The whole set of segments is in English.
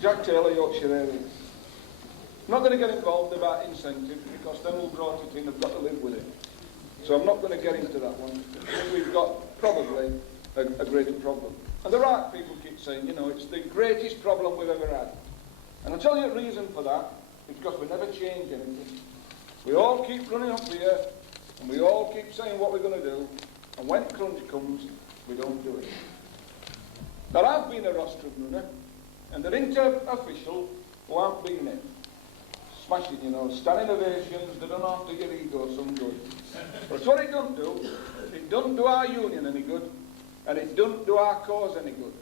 Jack Taylor, Yorkshire area. I'm not going to get involved about incentives because then who brought it in have got to live with it. So I'm not going to get into that one. We've got probably a greater problem. And the right people keep saying, you know, it's the greatest problem we've ever had. And I'll tell you the reason for that. It's because we never change anything. We all keep running up here, and we all keep saying what we're going to do, and when crunch comes, we don't do it. Now, I've been a rostrum runner, and there ain't an official who haven't been it. Smashing, you know, standing ovations, they don't have to give ego some good. But what it don't do our union any good, and it don't do our cause any good.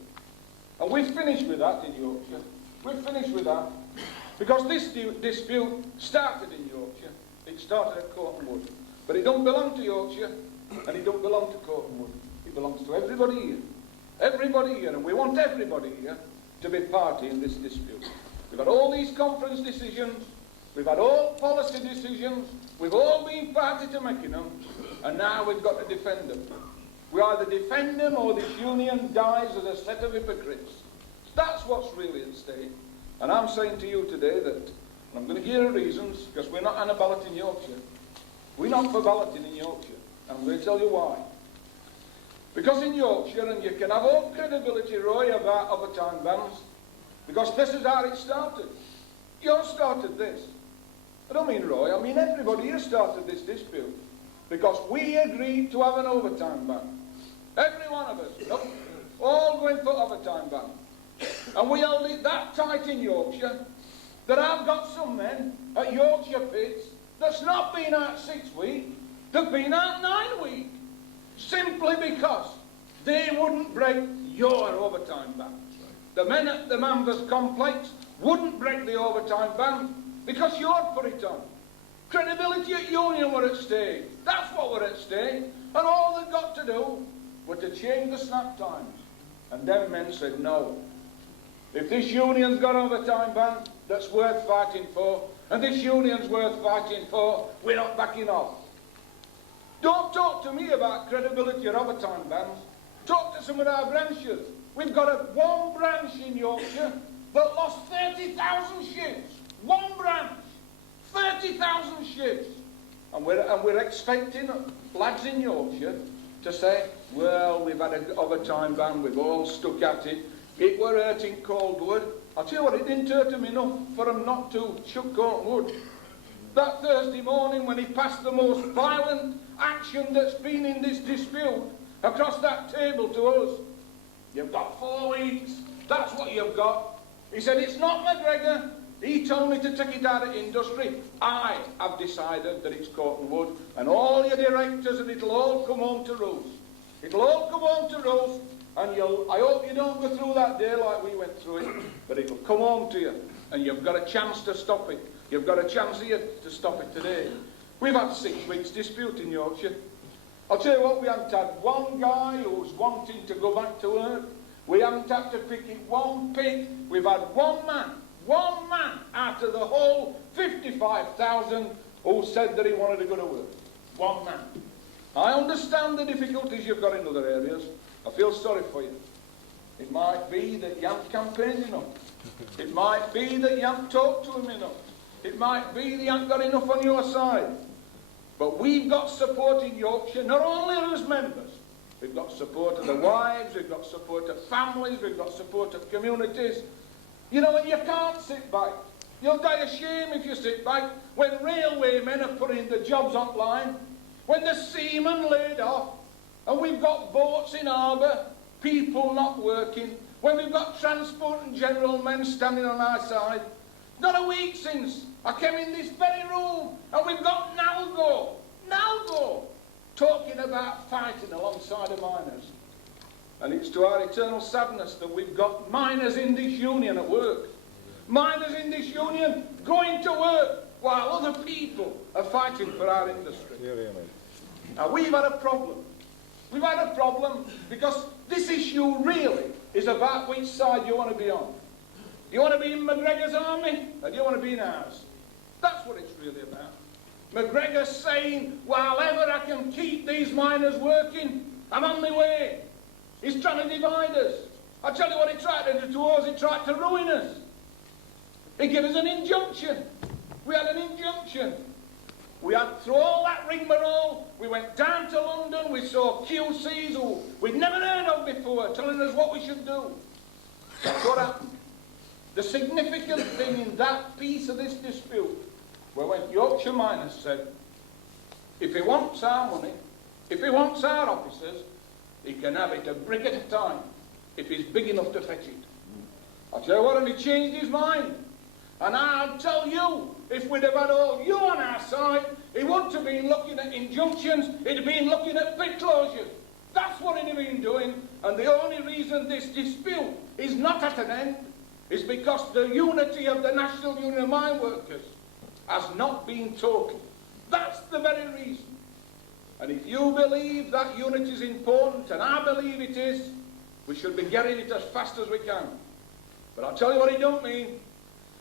And we've finished with that in Yorkshire. We've finished with that. Because this dispute started in Yorkshire. It started at Cortonwood. But it don't belong to Yorkshire, and it don't belong to Cortonwood. It belongs to everybody here. Everybody here, and we want everybody here to be party in this dispute. We've had all these conference decisions, we've had all policy decisions, we've all been party to making them, and now we've got to defend them. We either defend them or this union dies as a set of hypocrites. That's what's really at stake. And I'm saying to you today that, and I'm going to give you reasons, because we're not on a ballot in Yorkshire. We're not for balloting in Yorkshire. And I'm going to tell you why. Because in Yorkshire, and you can have all credibility, Roy, about overtime bans, because this is how it started. You all started this. I don't mean Roy, I mean everybody here started this dispute. Because we agreed to have an overtime ban. Every one of us, all going for overtime ban. And we held it that tight in Yorkshire that I've got some men at Yorkshire Pits that's not been out 6 weeks, they've been out 9 weeks. Simply because they wouldn't break your overtime ban. The men at the Manvers complex wouldn't break the overtime ban because you'd put it on. Credibility at union were at stake. That's what were at stake. And all they'd got to do was to change the snap times. And them men said no. If this union's got overtime ban that's worth fighting for, and this union's worth fighting for, we're not backing off. Don't talk to me about credibility or overtime bans. Talk to some of our branches. We've got one branch in Yorkshire that lost 30,000 shifts. One branch. 30,000 shifts. And we're expecting lads in Yorkshire to say, well, we've had an overtime ban, we've all stuck at it. It were hurting Coldwood. I'll tell you what, it didn't hurt him enough for him not to shoot Coldwood. That Thursday morning when he passed the most violent action that's been in this dispute across that table to us, you've got 4 weeks, that's what you've got. He said, it's not McGregor. He told me to take it out of industry. I have decided that it's Cortonwood, and all your directors, and it'll all come home to roost. It'll all come home to roost, and I hope you don't go through that day like we went through it, but it'll come home to you, and you've got a chance to stop it. You've got a chance here to stop it today. We've had 6 weeks dispute in Yorkshire. I'll tell you what, we haven't had one guy who's wanting to go back to work. We haven't had to pick it one pick. We've had one man out of the whole 55,000 who said that he wanted to go to work. One man. I understand the difficulties you've got in other areas. I feel sorry for you. It might be that you haven't campaigned enough. It might be that you haven't talked to him enough. It might be that you haven't got enough on your side. But we've got support in Yorkshire, not only as members. We've got support of the wives, we've got support of families, we've got support of communities. You know, and you can't sit back. You'll die of shame if you sit back when railway men are putting the jobs online, when the seamen laid off, and we've got boats in harbour, people not working, when we've got transport and general men standing on our side. Not a week since I came in this very room, and we've got Nalgo, talking about fighting alongside of miners. And it's to our eternal sadness that we've got miners in this union at work. Miners in this union going to work while other people are fighting for our industry. Now, we've had a problem. We've had a problem because this issue really is about which side you want to be on. Do you want to be in McGregor's army, or do you want to be in ours? That's what it's really about. McGregor's saying, while ever I can keep these miners working, I'm on my way. He's trying to divide us. I tell you what he tried to do to us, he tried to ruin us. He gave us an injunction. We had an injunction. We had, through all that rigmarole, we went down to London, we saw QCs who we'd never heard of before, telling us what we should do. That's what happened. The significant thing in that piece of this dispute, where when Yorkshire Miners said, if he wants our money, if he wants our officers, he can have it a brick at a time, if he's big enough to fetch it. I'll tell you what, and he changed his mind. And I'll tell you, if we'd have had all you on our side, he wouldn't have been looking at injunctions, he'd have been looking at pit closures. That's what he'd have been doing, and the only reason this dispute is not at an end is because the unity of the National Union of Mineworkers has not been total. That's the very reason. And if you believe that unity is important, and I believe it is, we should be getting it as fast as we can. But I'll tell you what it don't mean.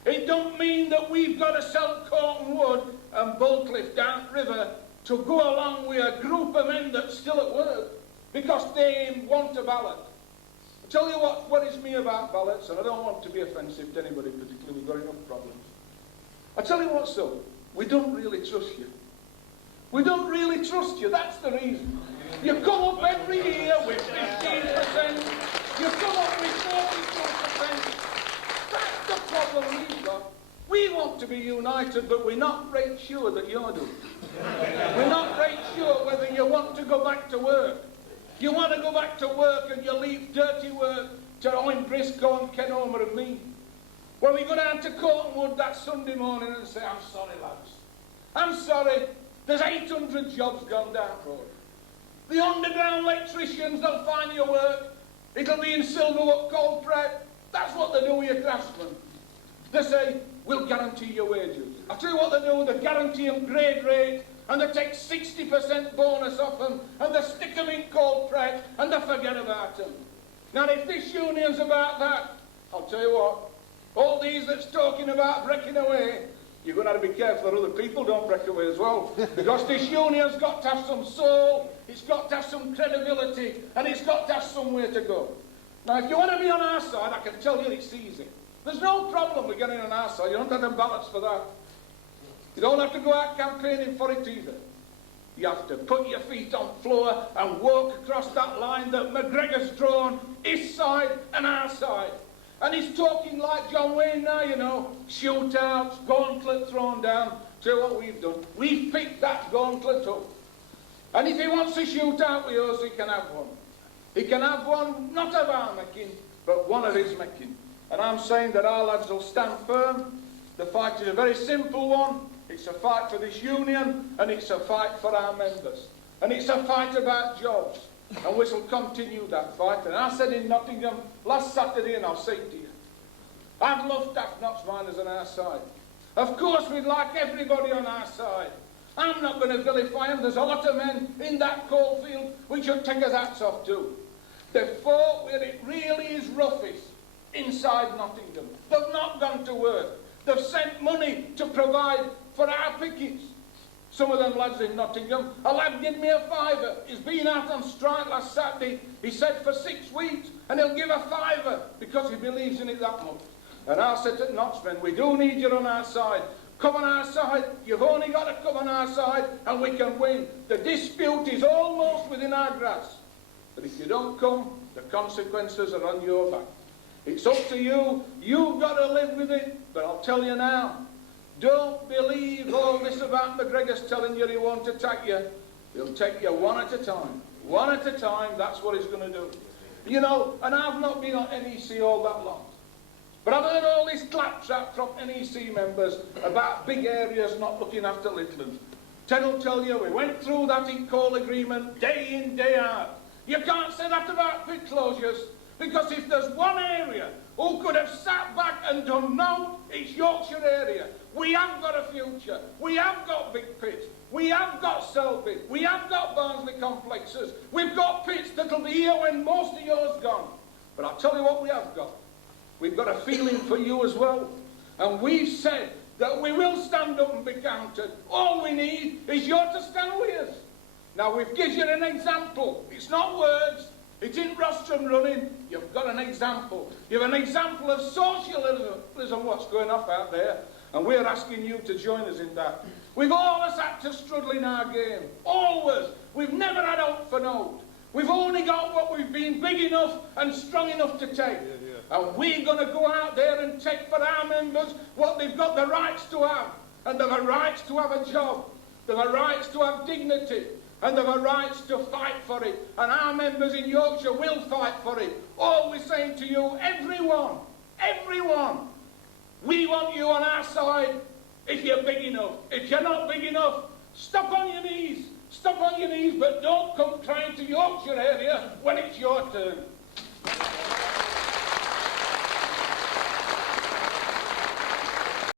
It don't mean that we've got to sell Corton Wood and Bullcliffe down the river to go along with a group of men that's still at work because they want a ballot. I'll tell you what worries me about ballots, and I don't want to be offensive to anybody particularly, we've got enough problems. I'll tell you what, so, we don't really trust you. We don't really trust you, that's the reason. You come up every year with 15%, you come up with 42%. That's the problem we've got. We want to be united, but we're not right sure that you're doing. We're not right sure whether you want to go back to work. You want to go back to work and you leave dirty work to Owen Briscoe and Ken Homer and me. When we go down to Corton Wood that Sunday morning and say, I'm sorry, lads. I'm sorry, there's 800 jobs gone down road. The underground electricians, they'll find your work. It'll be in Silverwood, Coldpret. That's what they do with your craftsmen. They say, we'll guarantee your wages. I'll tell you what they do, they guarantee them grade rate, and they take 60% bonus off them, and they stick them in Coldpret, and they forget about them. Now, if this union's about that, I'll tell you what, all these that's talking about breaking away, you're going to have to be careful that other people don't break away as well. Because this union's got to have some soul, it's got to have some credibility, and it's got to have somewhere to go. Now, if you want to be on our side, I can tell you it's easy. There's no problem with getting on our side. You don't have them ballots for that. You don't have to go out campaigning for it either. You have to put your feet on the floor and walk across that line that McGregor's drawn, his side and our side. And he's talking like John Wayne now, you know, shootouts, gauntlet thrown down. Tell you what we've done. We've picked that gauntlet up. And if he wants to shoot out with us, he can have one. He can have one, not of our making, but one of his making. And I'm saying that our lads will stand firm. The fight is a very simple one. It's a fight for this union, and it's a fight for our members. And it's a fight about jobs. And we shall continue that fight. And I said in Nottingham last Saturday, and I'll say it to you, I'd love to have N.U.M miners on our side. Of course, we'd like everybody on our side. I'm not going to vilify them. There's a lot of men in that coalfield we should take our hats off to. They fought where it really is roughest, inside Nottingham. They've not gone to work. They've sent money to provide for our pickets. Some of them lads in Nottingham, a lad gave me a fiver. He's been out on strike last Saturday. He said for 6 weeks, and he'll give a fiver because he believes in it that much. And I said to N.U.M, we do need you on our side. Come on our side. You've only got to come on our side, and we can win. The dispute is almost within our grasp. But if you don't come, the consequences are on your back. It's up to you. You've got to live with it. But I'll tell you now, don't believe all this about McGregor's telling you he won't attack you. He'll take you one at a time. One at a time, that's what he's going to do. You know, and I've not been on NEC all that long. But I've heard all this claptrap from NEC members about big areas not looking after Littland. Ted will tell you, we went through that in coal agreement day in, day out. You can't say that about pit closures, because if there's one area who could have sat back and done no, it's Yorkshire area. We have got a future. We have got big pits. We have got Selby. We have got Barnsley complexes. We've got pits that'll be here when most of yours gone. But I'll tell you what we have got. We've got a feeling for you as well. And we've said that we will stand up and be counted. All we need is you to stand with us. Now, we've given you an example. It's not words. It isn't rostrum running. You've got an example. You've an example of socialism, what's going off out there, and we're asking you to join us in that. We've always had to struggle in our game. Always. We've never had out for note. We've only got what we've been big enough and strong enough to take. And we're going to go out there and take for our members what they've got the rights to have. And they've a rights to have a job. They've a rights to have dignity. And they've a rights to fight for it. And our members in Yorkshire will fight for it. All we're saying to you, everyone, we want you on our side if you're big enough. If you're not big enough, stop on your knees. Stop on your knees, but don't come trying to Yorkshire area when it's your turn.